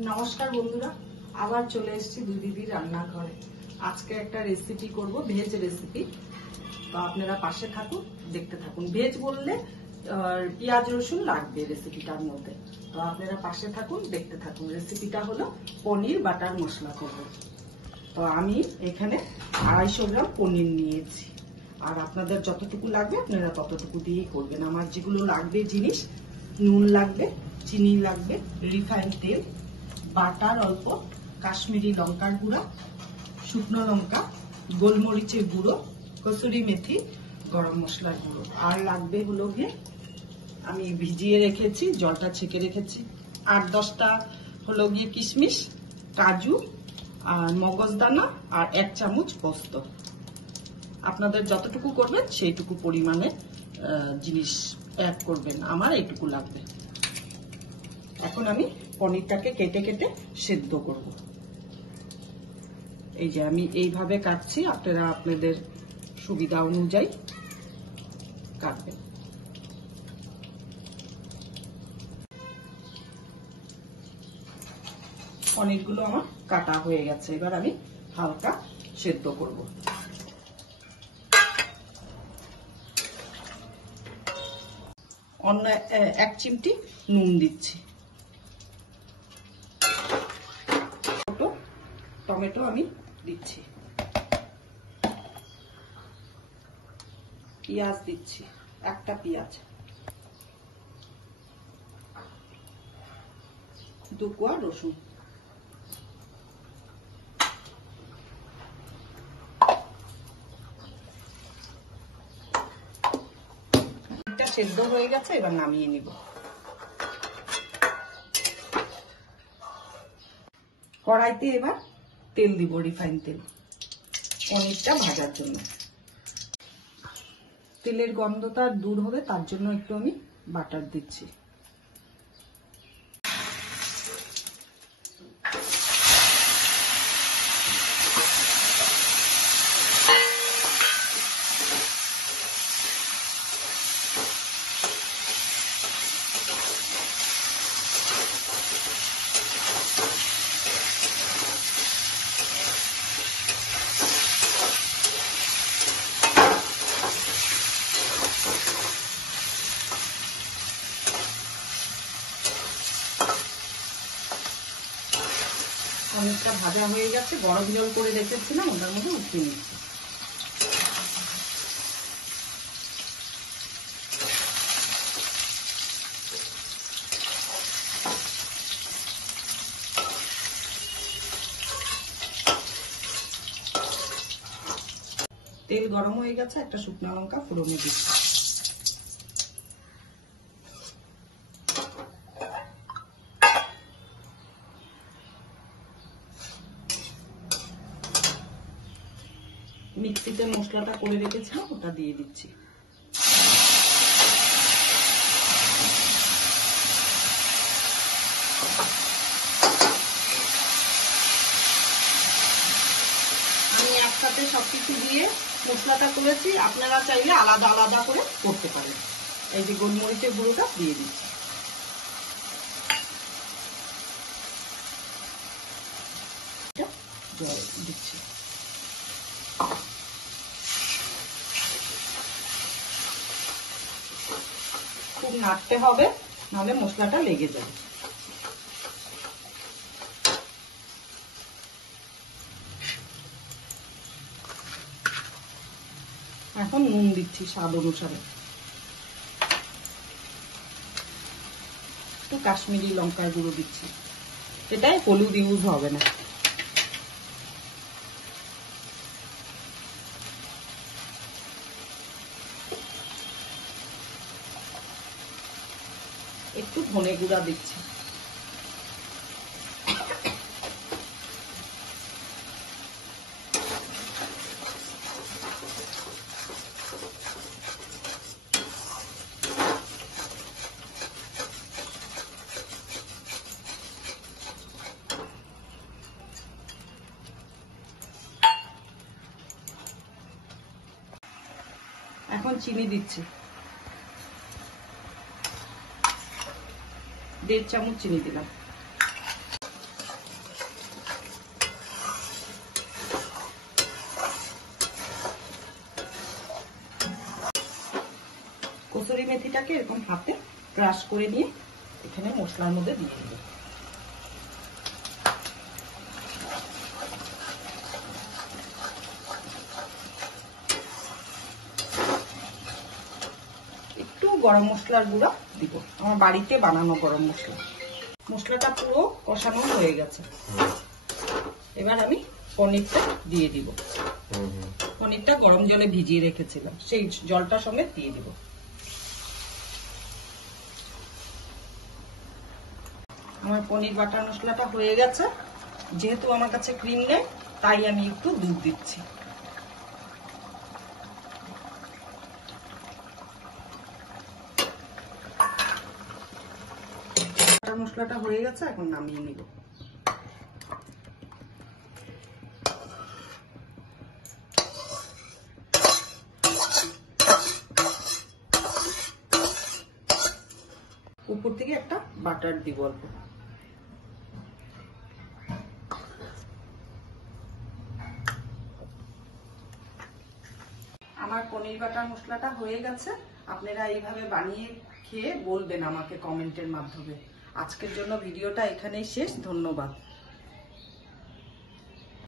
নমস্কার বন্ধুরা, আবার চলে এসেছি দুই দিদির রান্নাঘরে। আজকে একটা রেসিপি করব, ভেজ রেসিপি। তো আপনারা পাশে থাকুন, দেখতে থাকুন। ভেজ বললে পেঁয়াজ রসুন লাগবে রেসিপিটার মধ্যে। তো আপনারা পাশে থাকুন, দেখতে থাকুন। রেসিপিটা হলো পনির বাটার মশলা করব। তো আমি এখানে 250 গ্রাম পনির নিয়েছি, আর আপনাদের যতটুকু লাগবে আপনারা ততটুকু দিয়েই করবেন। আমার যেগুলো লাগবে জিনিস, নুন লাগবে, চিনি লাগবে, রিফাইন তেল, বাটার অল্প, কাশ্মীরি লঙ্কার গুঁড়া, শুকনো লঙ্কা, গোলমরিচের গুঁড়ো, কসুরি মেথি, গরম মশলার গুঁড়ো। আর লাগবে হলো গিয়ে, আমি ভিজিয়ে রেখেছি, জলটা ছেঁকে রেখেছি, 8-10টা হলো গিয়ে কিশমিশ, কাজু আর মগজদানা, আর 1 চামচ পোস্ত। আপনাদের যতটুকু করবেন সেইটুকু পরিমাণে জিনিস অ্যাড করবেন। আমার এইটুকু লাগবে। এখন আমি পনিরটাকে কেটে কেটে সেদ্ধ করব। এই যে আমি এইভাবে কাটছি, আপনারা আপনাদের সুবিধা অনুযায়ী কাটবেন। পনিরগুলো আমার কাটা হয়ে গেছে, এবার আমি হালকা সেদ্ধ করব। অন্য 1 চিমটি নুন দিচ্ছি। টমেটো আমি দিচ্ছি, পেঁয়াজ দিচ্ছি, 1টা পেঁয়াজ, 2 কোয়া রসুন, এটা সেদ্ধ হয়ে গেছে, এবার নামিয়ে নিব। কড়াইতে এবার তেল দিব, রিফাইন তেল, পনিরটা ভাজার জন্য। তেলের গন্ধটা দূর হবে তার জন্য একটু আমি বাটার দিচ্ছি। অনেকটা ভাজা হয়ে গেছে, গরম জল করে রেখেছিলাম, ওটার মধ্যে উঠিয়ে নিচ্ছি। তেল গরম হয়ে গেছে, একটা শুকনো লঙ্কা ফোড়নে দিচ্ছি। মিক্সিতে মশলাটা করে রেখেছিলাম, ওটা দিয়ে দিচ্ছি। আমি একসাথে সবকিছু দিয়ে মশলাটা করেছি, আপনারা চাইলে আলাদা আলাদা করে করতে পারেন। এই যে গোলমরিচের গুঁড়োটা দিয়ে দিচ্ছি। জল দিচ্ছি। খুব নাড়তে হবে, নাহলে মশলাটা লেগে যাবে। এখন নুন দিচ্ছি স্বাদ অনুসারে, একটু কাশ্মীরি লঙ্কার গুঁড়ো দিচ্ছি। এটাই হলুদ ইউজ হবে না। একটু ধনে গুঁড়া দিচ্ছি। এখন চিনি দিচ্ছি, 1.5 চামচ চিনি দিলাম। মেথিটাকে এরকম হাতে ক্রাশ করে নিয়ে এখানে মশলার মধ্যে দিয়ে দেব। একটু গরম মশলার গুঁড়া দিব, আমার বাড়িতে বানানো গরম মশলা। মশলাটা পুরো কষানো হয়ে গেছে, এবার আমি পনিরটা দিয়ে দিব। পনিরটা গরম জলে ভিজিয়ে রেখেছিলাম, সেই জলটা সমেত দিয়ে দিব। আমার পনির বাটার মশলাটা হয়ে গেছে। যেহেতু আমার কাছে ক্রিম নেই তাই আমি একটু দুধ দিচ্ছি। বাটার মশলাটা হয়ে গেছে, এখন নামিয়ে নিব। উপর থেকে একটা বাটার দিব অল্প। আমার পনির বাটার মশলাটা হয়ে গেছে। আপনারা এইভাবে বানিয়ে খেয়ে বলবেন আমাকে কমেন্টের মাধ্যমে। আজকের জন্য ভিডিওটা এখানেই শেষ। ধন্যবাদ।